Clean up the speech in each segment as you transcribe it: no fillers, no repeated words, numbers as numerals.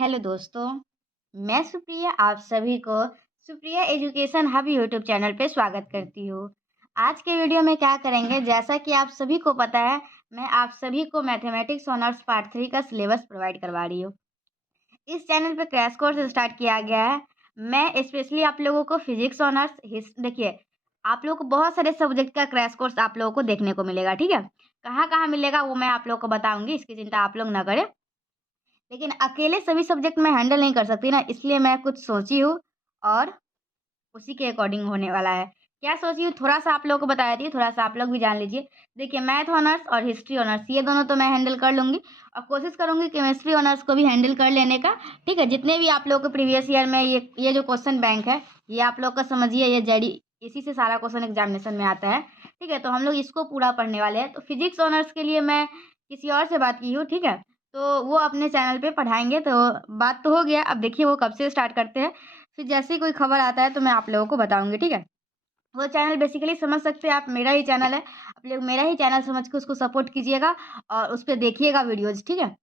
Hello दोस्तों, मैं सुप्रिया आप सभी को Supriya education hub YouTube channel पे स्वागत करती हूँ। आज के वीडियो में क्या करेंगे, जैसा कि आप सभी को पता है, मैं आप सभी को मैथमेटिक्स ऑनर्स पार्ट 3 का सिलेबस प्रोवाइड करवा रही हूँ। इस चैनल पे क्रैश कोर्स स्टार्ट किया गया है। मैं स्पेशली आप लोगों को फिजिक्स ऑनर्स देखिए, आप लोगों को बहुत सारे सब्जेक्ट का क्रैश कोर्स आप लोगों को देखने को मिलेगा, ठीक है। कहाँ मिलेगा वो मैं आप लोगों को बताऊंगी, इसकी चिंता आप लोग ना करें। लेकिन अकेले सभी सब्जेक्ट मैं हैंडल नहीं कर सकती ना, इसलिए मैं कुछ सोची हूँ और उसी के अकॉर्डिंग होने वाला है। क्या सोची हूँ थोड़ा-सा आप लोगों को बता देती हूँ, थोड़ा-सा आप लोग भी जान लीजिए। देखिए, मैथ ऑनर्स और हिस्ट्री ऑनर्स ये दोनों तो मैं हैंडल कर लूँगी और कोशिश करूँगी केमिस्ट्री ऑनर्स को भी हैंडल कर लेने का, ठीक है। जितने भी आप लोगों को प्रीवियस ईयर में ये जो क्वेश्चन बैंक है, ये आप लोग का समझिए, ये जेडी इसी से सारा क्वेश्चन एग्जामिनेशन में आता है, ठीक है। तो हम लोग इसको पूरा पढ़ने वाले हैं। तो फिजिक्स ऑनर्स के लिए मैं किसी और से बात की हूँ, ठीक है। तो वो अपने चैनल पे पढ़ाएँगे, तो बात तो हो गया। अब देखिए वो कब से स्टार्ट करते हैं, फिर जैसे ही कोई खबर आता है तो मैं आप लोगों को बताऊँगी, ठीक है। वो चैनल बेसिकली समझ सकते हैं आप, मेरा ही चैनल है। आप लोग मेरा ही चैनल समझ के उसको सपोर्ट कीजिएगा और उस पे देखिएगा वीडियोज़, ठीक है।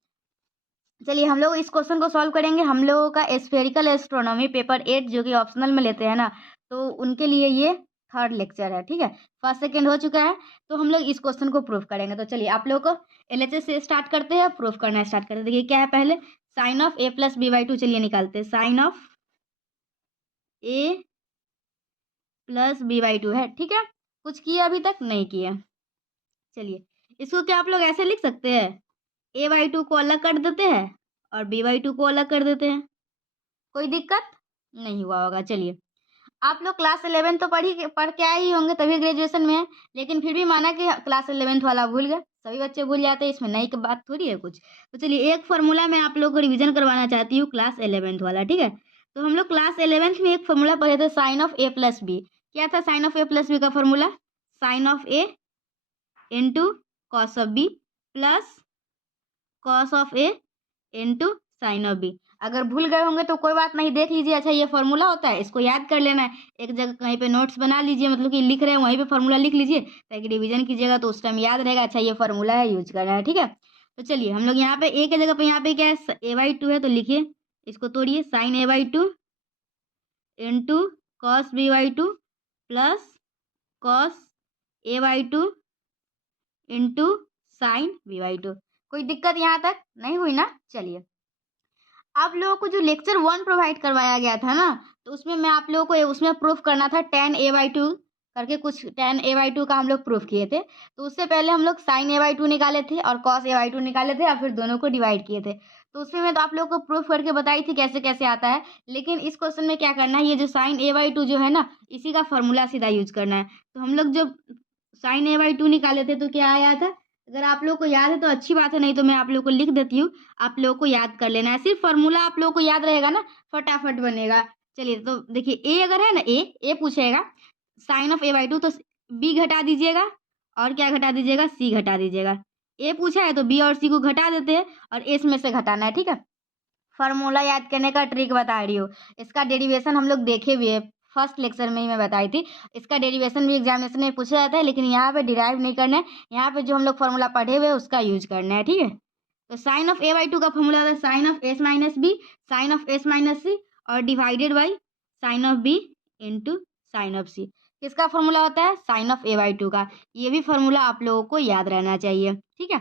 चलिए हम लोग इस क्वेश्चन को सॉल्व करेंगे। हम लोगों का स्फेरिकल एस्ट्रोनॉमी पेपर 8 जो कि ऑप्शनल में लेते हैं ना, तो उनके लिए ये थर्ड लेक्चर है, ठीक है। फर्स्ट सेकंड हो चुका है, तो हम लोग इस क्वेश्चन को प्रूव करेंगे। तो चलिए आप लोगों को एलएचएस से स्टार्ट करते हैं, प्रूव करना स्टार्ट करते हैं। देखिए क्या है, पहले sine of A plus B by two, चलिए निकालते हैं। Sine of A plus B by two है, ठीक है। कुछ किया अभी तक नहीं किया। चलिए इसको क्या आप लोग ऐसे लिख सकते हैं, ए बाई टू को अलग कर देते हैं और बी बाई टू को अलग कर देते हैं। कोई दिक्कत नहीं हुआ होगा। चलिए आप लोग क्लास 11 तो पढ़ के आए ही होंगे, तभी ग्रेजुएशन में है। लेकिन फिर भी माना कि क्लास 11th वाला भूल गए, सभी बच्चे भूल जाते हैं, इसमें नई बात थोड़ी है कुछ। तो चलिए एक फार्मूला मैं आप लोगों को रिवीजन करवाना चाहती हूँ, क्लास 11th वाला, ठीक है। तो हम लोग क्लास 11th में एक फार्मूला पढ़े थे, sine of A plus B. क्या था sine of A plus B का formula? Sine of A into cos of B plus cos of A into sine of B. अगर भूल गए होंगे तो कोई बात नहीं, देख लीजिए। अच्छा ये फार्मूला होता है, इसको याद कर लेना है। एक जगह कहीं पे नोट्स बना लीजिए, मतलब कि लिख रहे हैं वहीं पे फार्मूला लिख लीजिए, ताकि रिवीजन कीजिएगा तो उस टाइम याद रहेगा। अच्छा ये फार्मूला है, यूज करना है, ठीक है। तो चलिए हम लोग यहाँ पे ए के जगह पे यहाँ पे क्या है, ए बाई टू है, तो लिखिए इसको तोड़िए। Sine A by two into cos B by two plus cos A by two into sine B by two. कोई दिक्कत यहाँ तक नहीं हुई ना? चलिए आप लोगों को जो लेक्चर 1 प्रोवाइड करवाया गया था ना, तो उसमें मैं आप लोगों को उसमें प्रूफ करना था tan a बाई टू करके, कुछ tan a बाई टू का हम लोग प्रूफ किए थे। तो उससे पहले हम लोग sin a बाई टू निकाले थे और cos a बाई टू निकाले थे और फिर दोनों को डिवाइड किए थे। तो उसमें मैं तो आप लोगों को प्रूफ करके बताई थी कैसे कैसे आता है। लेकिन इस क्वेश्चन में क्या करना है, ये जो sin a बाई टू जो है ना, इसी का फॉर्मूला सीधा यूज करना है। तो हम लोग जब sin a बाई टू निकाले थे तो क्या आया था, अगर आप लोग को याद है तो अच्छी बात है, नहीं तो मैं आप लोग को लिख देती हूँ, आप लोगों को याद कर लेना है। सिर्फ फॉर्मूला आप लोगों को याद रहेगा ना, फटाफट बनेगा। चलिए तो देखिए ए अगर है ना, ए पूछेगा sine of A by two, तो बी घटा दीजिएगा और क्या घटा दीजिएगा, सी घटा दीजिएगा। ए पूछा है तो बी और सी को घटा देते हैं और एस में से घटाना है, ठीक है। फॉर्मूला याद करने का ट्रिक बता रही हूँ। इसका डेरिवेशन हम लोग देखे भी है, फर्स्ट लेक्चर में ही मैं बताई थी। इसका डेरिवेशन भी एग्जामिनेशन में पूछा जाता है, लेकिन यहाँ पे डिराइव नहीं करना है। यहाँ पे जो हम लोग फॉर्मूला पढ़े हुए उसका यूज करना है, ठीक है। तो sine of A by two का फॉर्मूला होता है sine of S minus B, sine of S minus C और divided by sine of B into sine of C. किसका फॉर्मूला होता है? Sine of A by two का। ये भी फॉर्मूला आप लोगों को याद रहना चाहिए, ठीक है।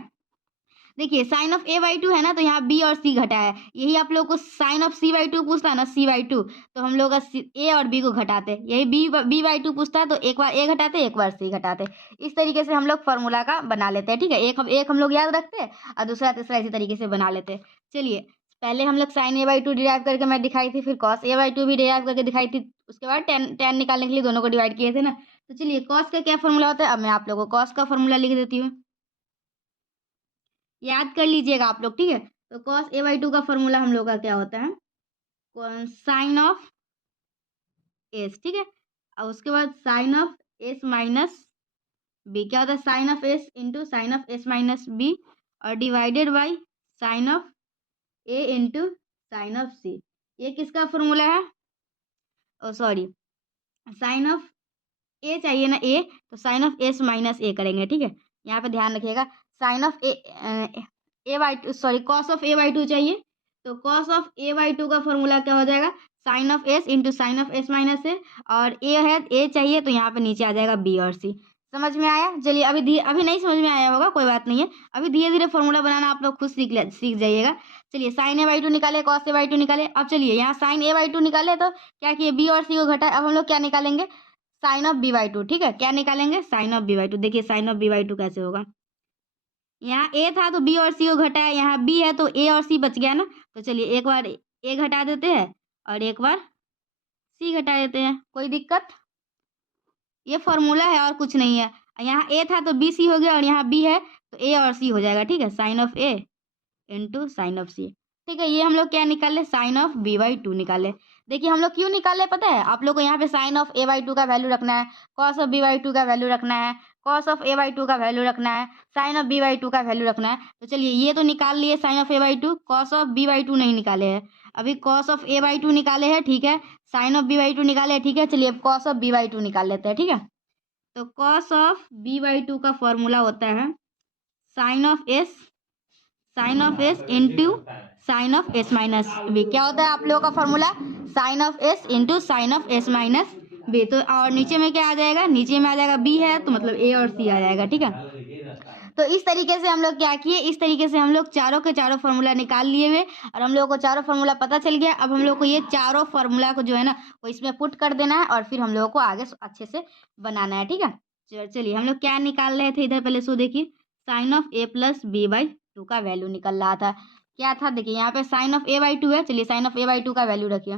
देखिए sine of A by two है ना, तो यहाँ बी और सी घटा है। यही आप लोग को sine of C by two पूछता है ना, सी बाई टू, तो हम लोग ए और बी को घटाते। यही बी बाई टू पूछता है तो एक बार ए घटाते एक बार सी घटाते। इस तरीके से हम लोग फॉर्मूला का बना लेते हैं, ठीक है। एक हम लोग याद रखते हैं और दूसरा तीसरा इसी तरीके से बना लेते हैं। चलिए पहले हम लोग sine A by two derive करके मैं दिखाई थी, फिर कॉस ए बाई टू भी डिराइव करके दिखाई थी। उसके बाद टेन निकालने के लिए दोनों को डिवाइड किए थे ना। तो चलिए कॉस का क्या फॉर्मूला होता है, अब मैं आप लोगों को कॉस का फॉर्मूला लिख देती हूँ, याद कर लीजिएगा आप लोग, ठीक है। तो cos a बाई टू का फॉर्मूला हम लोग का क्या होता है, साइन ऑफ एस, ठीक है। और उसके बाद sine of S minus B, क्या होता है sine of S into sine of S minus B और divided by sine of A into sine of C. ये किसका फॉर्मूला है? Oh sorry, sine of A चाहिए ना, ए, तो sine of S minus A करेंगे, ठीक है। यहाँ पे ध्यान रखिएगा, sine of A by two, sorry cos of A by two चाहिए, तो cos of A by two का फॉर्मूला क्या हो जाएगा, sine of S into sine of S minus A, और ए है, ए चाहिए तो यहाँ पे नीचे आ जाएगा बी और सी। समझ में आया? चलिए अभी नहीं समझ में आया होगा, कोई बात नहीं है, अभी धीरे धीरे फॉर्मूला बनाना आप लोग खुद सीख जाइएगा। चलिए साइन ए बाई टू निकाले, कॉस ए बाई टू निकाले। अब चलिए यहाँ साइन ए बाई टू निकाले तो क्या किए, बी और सी को घटाए। अब हम लोग क्या निकालेंगे, sine of B by two. ठीक है, क्या निकालेंगे, sine of B by two. देखिए sine of B by two कैसे होगा, यहाँ ए था तो बी और सी को घटाया, यहाँ बी है तो ए और सी बच गया ना। तो चलिए एक बार ए घटा देते हैं और एक बार सी घटा देते हैं, कोई दिक्कत? ये फॉर्मूला है और कुछ नहीं है। यहाँ ए था तो बी सी हो गया और यहाँ बी है तो ए और सी हो जाएगा। ठीक है, sine of A into sine of C. ठीक है, ये हम लोग क्या निकाले, sine of B by two निकाले। देखिए हम लोग क्यों निकाले पता है आप लोग को, यहाँ पे sine of A by two का वैल्यू रखना है, cos of B by two का वैल्यू रखना है, cos of A by two का वैल्यू रखना है, sine of B by two का वैल्यू रखना है। तो चलिए ये तो निकाल लिए sine of A by two, cos of B by two नहीं निकाले हैं अभी, cos of A by two निकाले हैं। ठीक है, sine of B by two निकाले हैं। ठीक है, चलिए cos of B by two निकाल लेते हैं। ठीक है, तो cos of B by two का फॉर्मूला होता है sine of S into sine of S minus B. क्या होता है आप लोगों का formula, sine of S into sine of S minus B. तो और नीचे में क्या आ जाएगा, नीचे में आ जाएगा बी है तो मतलब ए और सी आ जाएगा। ठीक है, तो इस तरीके से हम लोग क्या किए, इस तरीके से हम लोग चारों के चारों फॉर्मूला निकाल लिए हुए और हम लोग को चारों फॉर्मूला पता चल गया। अब हम लोग को ये चारों फॉर्मूला को जो है ना वो इसमें पुट कर देना है और फिर हम लोगों को आगे अच्छे से बनाना है। ठीक है, चलिए हम लोग क्या निकाल रहे थे इधर, पहले सो देखिए, sine of A plus B by two का वैल्यू निकल रहा था। क्या था देखिए, यहाँ पे sine of A by two है। चलिए sine of A by two का वैल्यू रखिए,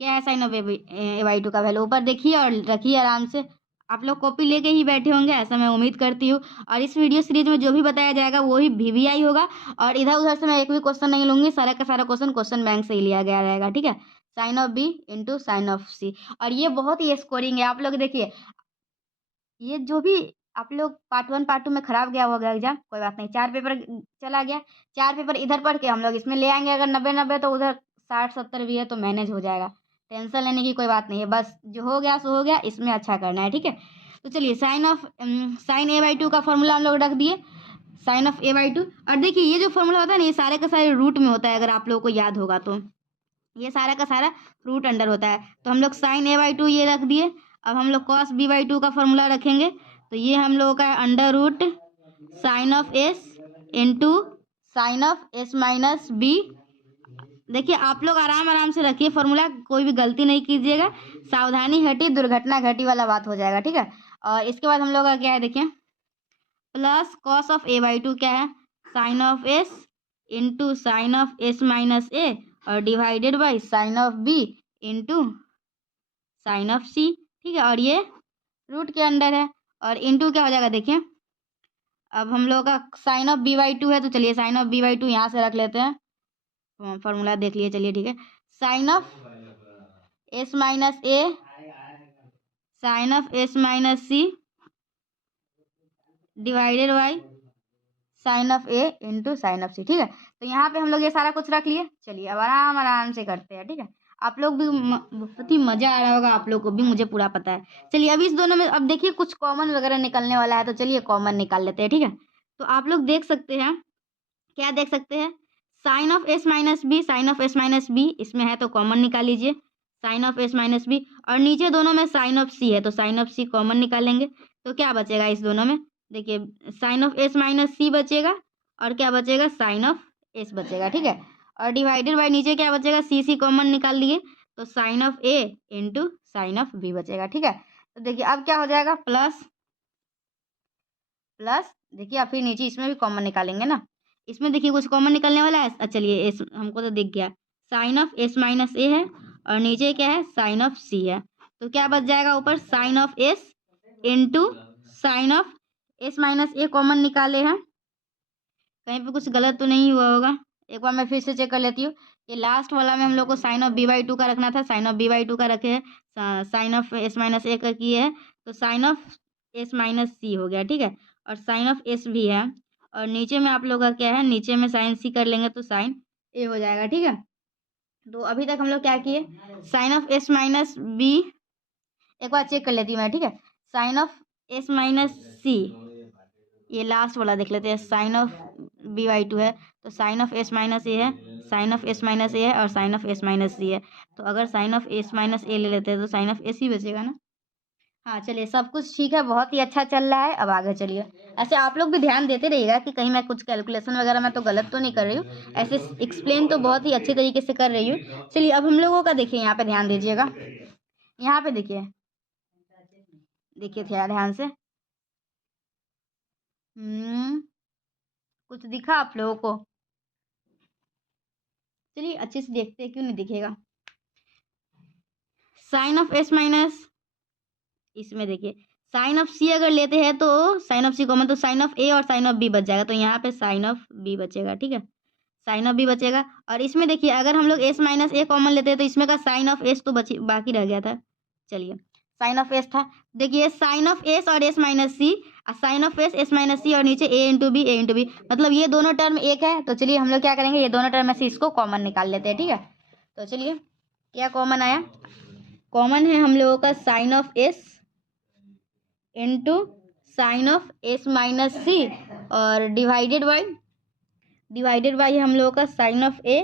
क्या है sine of A by two का वैल्यू, ऊपर देखिए और रखिए आराम से। आप लोग कॉपी लेके ही बैठे होंगे ऐसा मैं उम्मीद करती हूँ। और इस वीडियो सीरीज में जो भी बताया जाएगा वो ही VVI होगा और इधर उधर से मैं एक भी क्वेश्चन नहीं लूंगी, सारा का सारा क्वेश्चन बैंक से ही लिया गया रहेगा। ठीक है, sine of B into sine of C, और ये बहुत ही स्कोरिंग है। आप लोग देखिए, ये जो भी आप लोग पार्ट 1 पार्ट 2 में खराब गया होगा एग्जाम, कोई बात नहीं, 4 पेपर चला गया, 4 पेपर इधर पढ़ के हम लोग इसमें ले आएंगे। अगर 90-90 तो उधर 60-70 भी है तो मैनेज हो जाएगा, टेंशन लेने की कोई बात नहीं है। बस जो हो गया सो हो गया, इसमें अच्छा करना है। ठीक है, तो चलिए साइन ए बाई टू का फॉर्मूला हम लोग रख दिए, sine of A by two. और देखिए ये जो फॉर्मूला होता है ना ये सारे का सारे रूट में होता है, अगर आप लोगों को याद होगा तो ये सारा का सारा रूट अंडर होता है। तो हम लोग साइन ए बाई टू ये रख दिए। अब हम लोग कॉस बी बाई टू का फॉर्मूला रखेंगे, तो ये हम लोगों का है under root sine of S into sine of S minus B. देखिए आप लोग आराम आराम से रखिए फॉर्मूला, कोई भी गलती नहीं कीजिएगा, सावधानी हटी दुर्घटना घटी वाला बात हो जाएगा। ठीक है, और इसके बाद हम लोग का क्या है देखिए, plus cos of A by two क्या है, sine of S into sine of S minus A और divided by sine of B into sine of C. ठीक है, और ये रूट के अंडर है और इंटू क्या हो जाएगा देखिए, अब हम लोग का sine of B by two है तो चलिए sine of B by two यहाँ से रख लेते हैं, फॉर्मूला देख लिए। चलिए ठीक है, sine of S minus A sine of S minus C divided by sine of A into sine of C. ठीक है, तो यहाँ पे हम लोग ये सारा कुछ रख लिए। चलिए अब आराम आराम से करते हैं। ठीक है, आप लोग भी बहुत ही मजा आ रहा होगा आप लोग को भी, मुझे पूरा पता है। चलिए अब इस दोनों में अब देखिए कुछ कॉमन वगैरह निकलने वाला है, तो चलिए कॉमन निकाल लेते हैं। ठीक है, तो आप लोग देख सकते हैं, क्या देख सकते हैं, sine of S minus B, sine of S minus B इसमें है तो कॉमन निकाल लीजिए, sine of S minus B, और नीचे दोनों में साइन ऑफ सी है तो साइन ऑफ सी कॉमन निकालेंगे। तो क्या बचेगा इस दोनों में, देखिए साइन ऑफ एस माइनस सी बचेगा और क्या बचेगा, साइन ऑफ एस बचेगा। ठीक है, और डिवाइडेड बाई नीचे क्या बचेगा, सी सी कॉमन निकाल लिए तो sine of A into sine of B बचेगा। ठीक है, तो देखिए अब क्या हो जाएगा, प्लस प्लस देखिए अब फिर नीचे इसमें भी कॉमन निकालेंगे ना, इसमें देखिए कुछ कॉमन निकलने वाला है। चलिए एस हमको तो दिख गया, साइन ऑफ एस माइनस ए है और नीचे क्या है, साइन ऑफ सी है। तो क्या बच जाएगा ऊपर, sine of S into sine of S minus A common निकाले हैं, कहीं पे कुछ गलत तो नहीं हुआ होगा, एक बार मैं फिर से चेक कर लेती हूँ। ये लास्ट वाला में हम लोग को sine of B by two का रखना था, sine of B by two का रखे हैं, sine of S minus A का किए है तो sine of S minus C हो गया। ठीक है, और साइन ऑफ एस भी है और नीचे में आप लोग का क्या है, नीचे में साइन सी कर लेंगे तो साइन ए हो जाएगा। ठीक है, तो अभी तक हम लोग क्या किए, sine of S minus B एक बार चेक कर लेती हूँ मैं। ठीक है, sine of S minus C ये लास्ट वाला देख लेते हैं, साइन ऑफ b/2 है तो साइन ऑफ s माइनस ए है, साइन ऑफ s माइनस ए है और साइन ऑफ s माइनस सी है। तो अगर साइन ऑफ s माइनस ए ले लेते हैं तो साइन ऑफ s ही बचेगा ना। हाँ चलिए, सब कुछ ठीक है, बहुत ही अच्छा चल रहा है। अब आगे चलिए। ऐसे आप लोग भी ध्यान देते रहिएगा कि कहीं मैं कुछ कैलकुलेशन वगैरह मैं तो गलत तो नहीं कर रही हूँ। ऐसे एक्सप्लेन तो बहुत ही अच्छे तरीके से कर रही हूँ। चलिए अब हम लोगों का देखिए, यहाँ पे ध्यान दीजिएगा। यहाँ पे देखिए, देखिए थोड़ा ध्यान से। कुछ दिखा आप लोगों को? चलिए अच्छे से देखते हैं, क्यों नहीं दिखेगा। साइन ऑफ s माइनस, इसमें देखिए साइन ऑफ c अगर लेते हैं तो साइन ऑफ c कॉमन, तो साइन ऑफ a और साइन ऑफ b बच जाएगा। तो यहाँ पे साइन ऑफ b बचेगा, ठीक है, साइन ऑफ b बचेगा। और इसमें देखिए अगर हम लोग s माइनस a कॉमन लेते हैं तो इसमें का साइन ऑफ s तो बाकी रह गया था। चलिए साइन ऑफ s था, देखिए साइन ऑफ s और s minus C, sine of s minus C और नीचे a इंटू बी मतलब ये दोनों टर्म एक है। तो चलिए हम लोग क्या करेंगे, ये दोनों टर्म में से इसको कॉमन निकाल लेते हैं, ठीक है। तो चलिए क्या कॉमन आया, कॉमन है हम लोगों का sine of s into sine of s minus C और डिवाइडेड बाई हम लोगों का sine of a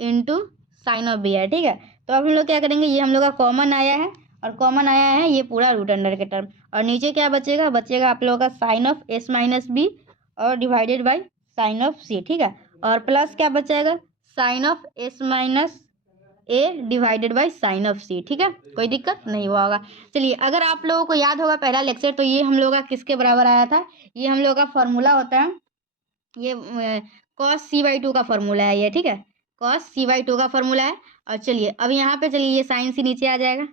into sine of b है, ठीक है। तो अब हम लोग क्या करेंगे, ये हम लोग का कॉमन आया है और कॉमन आया है ये पूरा रूट अंडर के टर्म, और नीचे क्या बचेगा, बचेगा आप लोगों का sine of s minus B और divided by sine of c, ठीक है। और प्लस क्या बचेगा, sine of s minus A divided by sine of C, ठीक है, कोई दिक्कत नहीं हुआ होगा। चलिए अगर आप लोगों को याद होगा पहला लेक्चर, तो ये हम लोगों का किसके बराबर आया था, ये हम लोगों का फॉर्मूला होता है, ये कॉस c/2 का फॉर्मूला है ये, ठीक है, कॉस c/2 का फॉर्मूला है। और चलिए अब यहाँ पे चलिए ये साइन सी नीचे आ जाएगा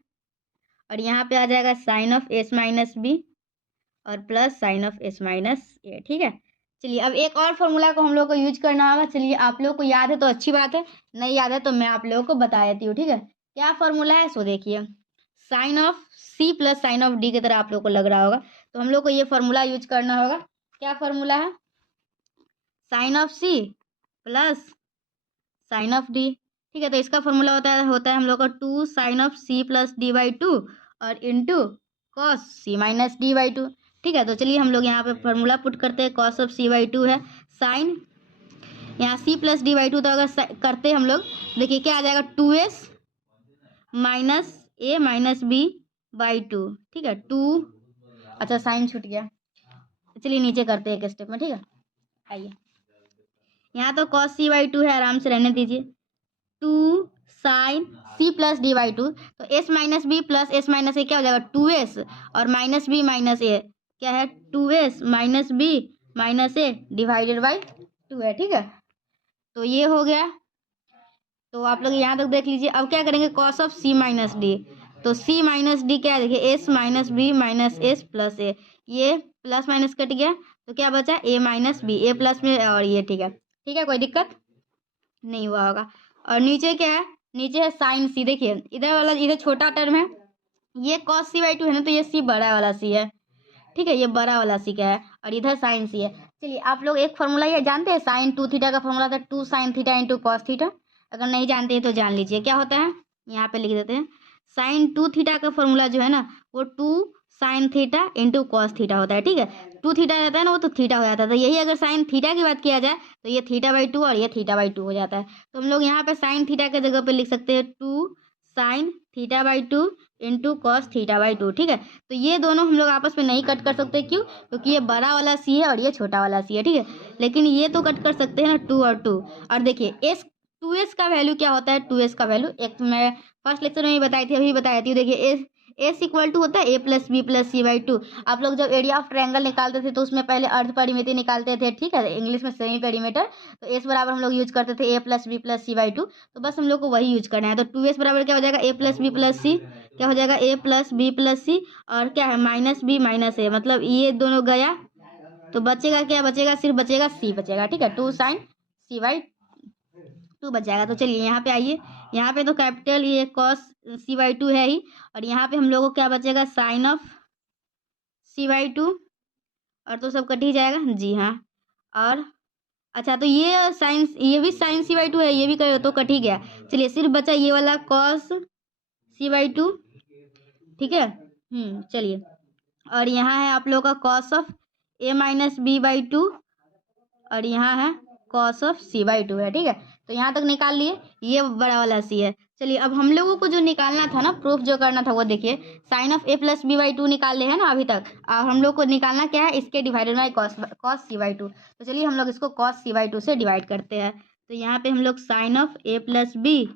और यहाँ पे आ जाएगा sine of s minus B और plus sine of s minus A, ठीक है। चलिए अब एक और फॉर्मूला को हम लोग को यूज करना होगा। चलिए आप लोग को याद है तो अच्छी बात है, नहीं याद है तो मैं आप लोगों को बता देती हूँ, ठीक है। क्या फॉर्मूला है सो देखिए, sine of c plus sine of d की तरह आप लोग को लग रहा होगा, तो हम लोग को ये फॉर्मूला यूज करना होगा। क्या फॉर्मूला है, sine of c plus sine of d, ठीक है। तो इसका फॉर्मूला होता है हम लोग का 2 sign of c plus d/2 और into cos c minus d/2, ठीक है। तो चलिए हम लोग यहाँ पे फॉर्मूला पुट करते हैं, कॉस ऑफ c/2 है साइन, यहाँ c प्लस d/2, तो अगर करते हम लोग देखिए क्या आ जाएगा, 2s minus a minus b/2, ठीक है, 2, अच्छा साइन छूट गया, चलिए नीचे करते हैं एक स्टेप में, ठीक है। आइए यहाँ तो कॉस c/2 है, आराम से रहने दीजिए, 2 साइन c प्लस d/2, तो s minus B plus s minus A क्या हो जाएगा, 2s और माइनस बी माइनस ए क्या है, 2s minus B minus A divided by 2 है, ठीक है। तो ये हो गया, तो आप लोग यहाँ तक देख लीजिए। अब क्या करेंगे, cos of c minus D, तो c माइनस डी क्या है, देखिए s minus B minus S plus A, ये प्लस माइनस कट गया तो क्या बचा, a minus B, A plus में और ये, ठीक है, ठीक है, कोई दिक्कत नहीं हुआ होगा। और नीचे क्या है, नीचे है साइन सी, देखिए इधर वाला इधर छोटा टर्म है, ये कॉस c/2 है ना, तो ये c बड़ा वाला c है, ठीक है, ये बड़ा वाला c क्या है और इधर साइन सी है। चलिए आप लोग एक फॉर्मूला ये जानते हैं, साइन 2 थीटा का फॉर्मूला था 2 sine theta into cos theta, अगर नहीं जानते हैं तो जान लीजिए क्या होता है, यहाँ पे लिख देते हैं। साइन 2 थीटा का फॉर्मूला जो है ना वो 2 sine theta into cos theta होता है, ठीक है। 2 थीटा रहता है ना, वो तो थीटा हो जाता है, तो यही अगर साइन थीटा की बात किया जाए तो ये θ/2 और ये θ/2 हो जाता है। तो हम लोग यहाँ पे साइन थीटा के जगह पे लिख सकते हैं 2 साइन θ/2 इंटू कॉस θ/2, ठीक है। तो ये दोनों हम लोग आपस में नहीं कट कर सकते, क्यों, क्योंकि ये बड़ा वाला सी है और ये छोटा वाला सी है, ठीक है। लेकिन ये तो कट कर सकते हैं ना, 2 और 2। और देखिए एस 2s का वैल्यू क्या होता है, 2s का वैल्यू एक मैं फर्स्ट लेक्चर में ही बताई थी, अभी बताई थी, देखिए एस इक्वल टू होता है a plus B plus c/2। आप लोग जब एरिया ऑफ ट्रायंगल निकालते थे तो उसमें पहले अर्ध परिमिति निकालते थे, ठीक है, इंग्लिश में सेमी पेरीमीटर, तो एस बराबर हम लोग यूज करते थे a plus B plus c/2, तो बस हम लोग को वही यूज करना है। तो 2s बराबर क्या हो जाएगा, a प्लस बी प्लस सी, क्या हो जाएगा, a प्लस बी प्लस सी और क्या है माइनस बी माइनस ए, मतलब ये दोनों गया तो बचेगा क्या, बचेगा सिर्फ बचेगा c बचेगा, ठीक है, 2 साइन c/2 बच जाएगा। तो चलिए यहाँ पे आइए, यहाँ पे तो कैपिटल ये कॉस c/2 है ही, और यहाँ पे हम लोग को क्या बचेगा, साइन ऑफ c/2, और तो सब कट ही जाएगा जी हाँ। और अच्छा तो ये साइन, ये भी साइन c/2 है, ये भी तो कट ही गया। चलिए सिर्फ बचा ये वाला कॉस c/2, ठीक है, चलिए। और यहाँ है आप लोग का cos of A minus B by two और यहाँ है cos of C by two है। ठीक है, तो यहाँ तक निकाल लिए, ये बड़ा वाला सी है। चलिए अब हम लोगों को जो निकालना था ना, प्रूफ जो करना था वो देखिए, sine of A plus B by two निकाल ले है ना अभी तक। और हम लोग को निकालना क्या है, इसके divided by cos C by two. तो चलिए हम लोग इसको कॉस सी बाई टू से डिवाइड करते हैं। तो यहाँ पे हम लोग sine of A plus B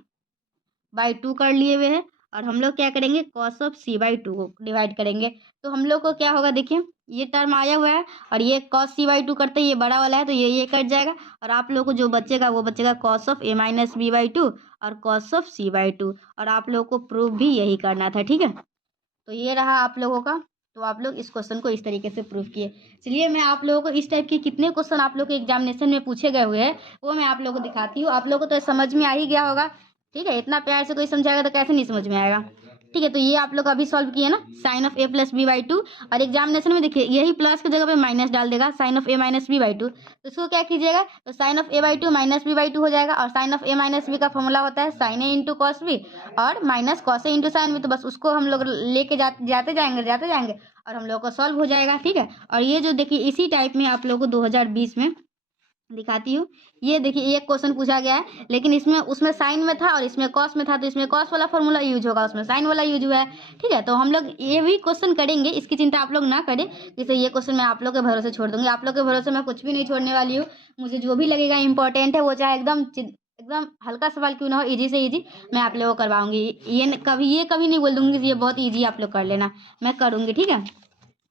by two कर लिए हुए हैं, और हम लोग क्या करेंगे, cos of C by two को डिवाइड करेंगे। तो हम लोग को क्या होगा, देखिए ये टर्म आया हुआ है और ये कॉस सी बाई टू करते ये बड़ा वाला है, तो ये कट जाएगा, और आप लोग को जो बचेगा वो बचेगा cos of A minus B by two और cos of C by two. और आप लोग को प्रूफ भी यही करना था। ठीक है, तो ये रहा आप लोगों का। तो आप लोग इस क्वेश्चन को इस तरीके से प्रूफ किए। चलिए मैं आप लोगों को इस टाइप के कितने क्वेश्चन आप लोग के एग्जामिनेशन में पूछे गए हुए हैं वो मैं आप लोगों को दिखाती हूँ। आप लोगों को तो समझ में आ ही गया होगा। ठीक है, इतना प्यार से कोई समझाएगा तो कैसे नहीं समझ में आएगा। ठीक है, तो ये आप लोग अभी सॉल्व किए ना, sine of A plus B by two, और एग्जामिनेशन में देखिए यही प्लस की जगह पे माइनस डाल देगा, sine of A minus B by two. तो इसको क्या कीजिएगा, तो sine of A by two minus B by two हो जाएगा, और sine of A minus B का फॉर्मूला होता है sine A into cos B और minus cos A into sine B. तो बस उसको हम लोग लेके जाते जाएंगे और हम लोग को सॉल्व हो जाएगा। ठीक है, और ये जो देखिए इसी टाइप में आप लोगों को 2020 में दिखाती हूँ। ये देखिए एक क्वेश्चन पूछा गया है, लेकिन इसमें उसमें साइन में था और इसमें कॉस में था, तो इसमें कॉस वाला फॉर्मूला यूज होगा, उसमें साइन वाला यूज हुआ है। ठीक है, तो हम लोग ये भी क्वेश्चन करेंगे, इसकी चिंता आप लोग ना करें। जैसे ये क्वेश्चन मैं आप लोग के भरोसे छोड़ दूंगी, आप लोग के भरोसे मैं कुछ भी नहीं छोड़ने वाली हूँ। मुझे जो भी लगेगा इंपॉर्टेंट है वो चाहे एकदम हल्का सवाल क्यों ना हो, इजी से इजी मैं आप लोगों को करवाऊंगी। ये कभी नहीं बोल दूंगी कि ये बहुत ईजी आप लोग कर लेना, मैं करूँगी। ठीक है,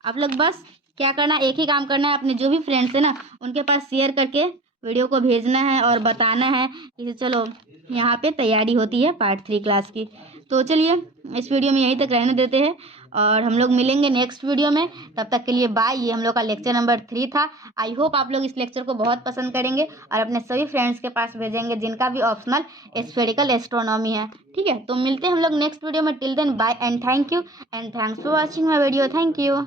आप लोग बस क्या करना, एक ही काम करना है, अपने जो भी फ्रेंड्स है ना उनके पास शेयर करके वीडियो को भेजना है और बताना है कि चलो यहाँ पे तैयारी होती है पार्ट 3 क्लास की। तो चलिए इस वीडियो में यहीं तक रहने देते हैं और हम लोग मिलेंगे नेक्स्ट वीडियो में। तब तक के लिए बाय। ये हम लोग का लेक्चर नंबर 3 था। आई होप आप लोग इस लेक्चर को बहुत पसंद करेंगे और अपने सभी फ्रेंड्स के पास भेजेंगे जिनका भी ऑप्शनल स्फेरिकल एस्ट्रोनॉमी है। ठीक है, तो मिलते हैं हम लोग नेक्स्ट वीडियो में। Till then bye and thank you and thanks for watching my video. Thank you.